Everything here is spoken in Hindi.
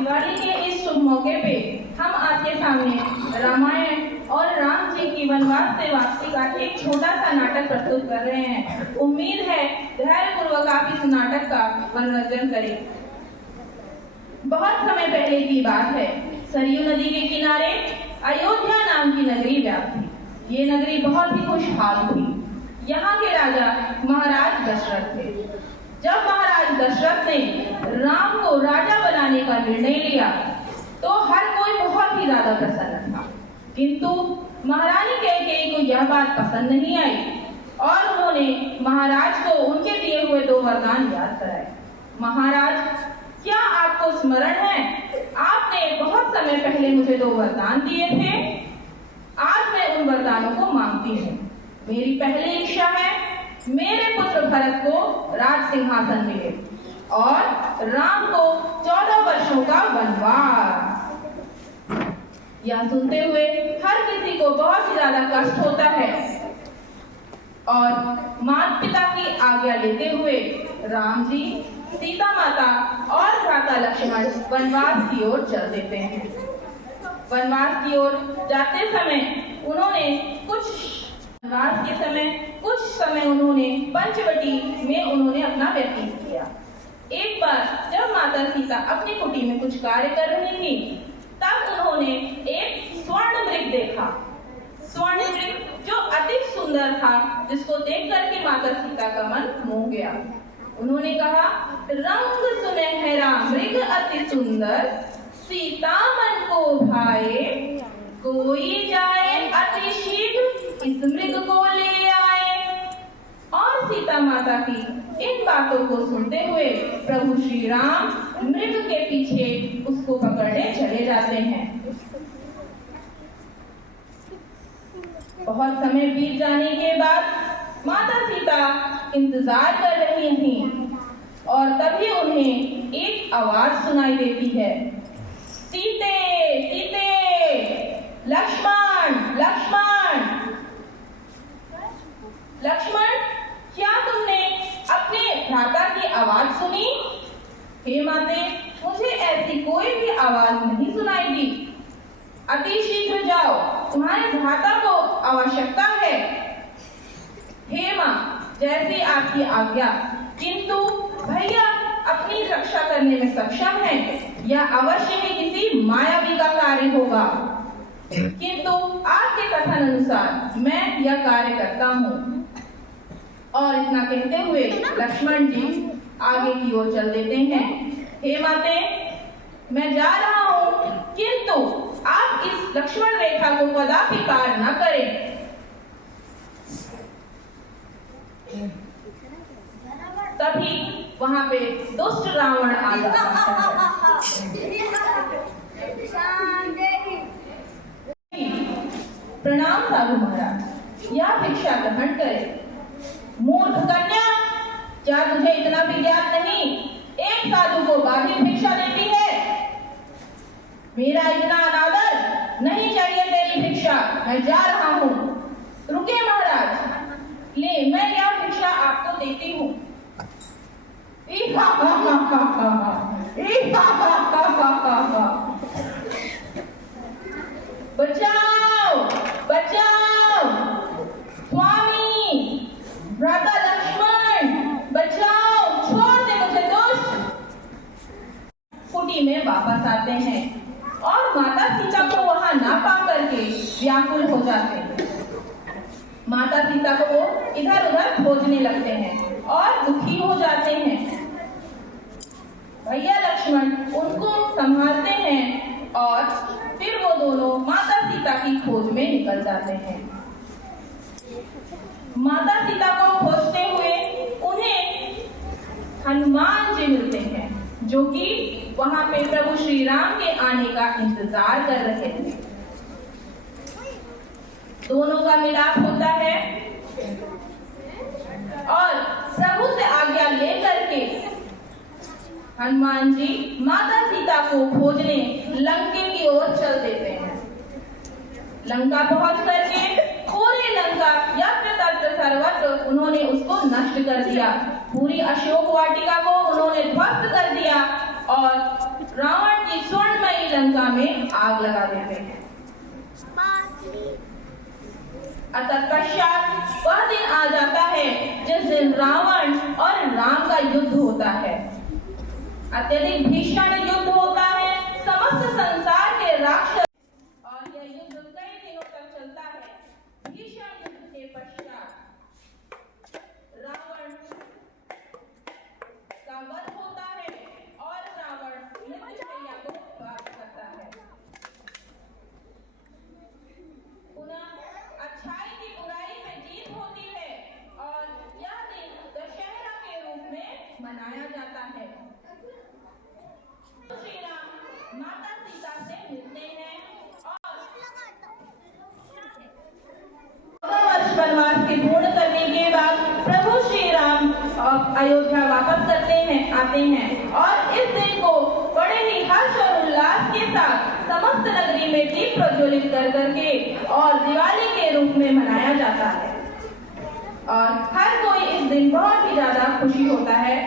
दिवाली के इस शुभ मौके पे हम आपके सामने रामायण और राम जी की वनवास से वापसी का एक छोटा सा नाटक प्रस्तुत कर रहे हैं। उम्मीद है धैर्यपूर्वक आप इस नाटक का मनोरंजन करें। बहुत समय पहले की बात है, सरयू नदी के किनारे अयोध्या नाम की नगरी व्याप्त थी। ये नगरी बहुत ही खुशहाल थी। यहाँ के राजा महाराज दशरथ थे। जब महाराज दशरथ ने राम को राजा बनाने का निर्णय लिया तो हर कोई बहुत ही ज्यादा प्रसन्न था, किंतु महारानी कैकेयी को यह बात पसंद नहीं आई और उन्होंने महाराज को उनके दिए हुए 2 वरदान याद कराए। महाराज, क्या आपको स्मरण है, आपने बहुत समय पहले मुझे 2 वरदान दिए थे। आज मैं उन वरदानों को मांगती हूँ। मेरी पहली इच्छा है, मेरे पुत्र भरत को राज सिंहासन मिले और राम को 14 वर्षों का वनवास। यह सुनते हुए हर किसी को बहुत ही ज्यादा कष्ट होता है और माता पिता की आज्ञा लेते हुए राम जी, सीता माता और भ्राता लक्ष्मण वनवास की ओर चल देते हैं। वनवास की ओर जाते समय कुछ समय उन्होंने पंचवटी में उन्होंने अपना व्यतीत किया। एक बार जब माता सीता अपनी कुटी में कुछ कार्य कर रही थी, तब उन्होंने एक स्वर्ण मृग देखा। स्वर्ण मृग जो अति सुंदर था, जिसको देख करके माता सीता का मन मोह गया। उन्होंने कहा, रंग सुनहरा मृग अति सुंदर, सीता मन को भाए, कोई जाए अति शीघ्र इस मृग को ले आए। और सीता माता की इन बातों को सुनते हुए प्रभु श्री राम मृग के पीछे उसको पकड़ने चले जाते हैं। बहुत समय बीत जाने के बाद माता सीता इंतजार कर रही थीं और तभी उन्हें एक आवाज सुनाई देती है, सीते सीते, लक्ष्मण लक्ष्मण। लक्ष्मण, क्या तुमने अपने भ्राता की आवाज सुनी? हे माते, मुझे ऐसी कोई भी आवाज नहीं सुनाई दी। अति शीघ्र जाओ, तुम्हारे भ्राता को आवश्यकता है। हे माँ, जैसी आपकी आज्ञा। किंतु भैया अपनी रक्षा करने में सक्षम है, यह अवश्य ही किसी मायावी का कार्य होगा। किंतु आपके कथन अनुसार मैं यह कार्य करता हूँ। और इतना कहते हुए लक्ष्मण जी आगे की ओर चल देते हैं। हे माते, मैं जा रहा हूँ, किंतु आप इस लक्ष्मण रेखा को कदापि पार न करें। तभी वहां पे दुष्ट रावण आ जाता है। प्रणाम साधु महाराज, यह भिक्षा ग्रहण करें। मूर्ख कन्या, क्या तुझे इतना भी ज्ञान नहीं, एक साधु को बाधित भिक्षा देती है। मेरा इतना अनादर नहीं चाहिए तेरी भिक्षा, मैं जा रहा हूँ। रुके महाराज, ले मैं यह भिक्षा आपको देती हूँ। बचाओ बचाओ, स्वामी, भ्राता लक्ष्मण, बचाओ, छोड़ दे मुझे दुष्ट। कुटी में वापस आते हैं और माता सीता को वहां ना पा करके व्याकुल हो जाते हैं। माता सीता को वो इधर उधर खोजने लगते हैं और दुखी हो जाते हैं। भैया लक्ष्मण उनको संभालते हैं और फिर वो दोनों माता सीता की खोज में निकल जाते हैं। माता सीता को खोजते हुए उन्हें हनुमान जी मिलते हैं, जो कि वहां पे प्रभु श्री राम के आने का इंतजार कर रहे थे। दोनों का मिलाप होता है और प्रभु से आज्ञा लेकर के हनुमान जी माता सीता को खोजने लंका की ओर चल देते हैं। लंका पहुंच करके पूरी लंका यत्र तत्र सर्वत्र उन्होंने उसको नष्ट कर दिया। पूरी अशोक वाटिका को उन्होंने ध्वस्त कर दिया और रावण की लंका में आग लगा देते हैं। तत्पश्चात वह दिन आ जाता है जिस दिन रावण और राम का युद्ध होता है। अत्यधिक भीषण युद्ध होता है, समस्त संसार के राक्षस, और यह युद्ध कई दिनों तक चलता है। भीषण युद्ध के पश्चात रावण का वध होता है और रावण मृत्युशैया को प्राप्त करता है। पुनः अच्छाई की बुराई पे जीत होती है और यह दिन दशहरा के रूप में मनाया जाता है। श्री राम माता सीता से मिलते हैं और 14 वर्ष वनवास के पूर्ण करने के बाद प्रभु श्री राम अयोध्या वापस आते हैं और इस दिन को बड़े ही हर्ष और उल्लास के साथ समस्त नगरी में दीप प्रज्वलित कर करके और दिवाली के रूप में मनाया जाता है और हर कोई इस दिन बहुत ही ज्यादा खुशी होता है।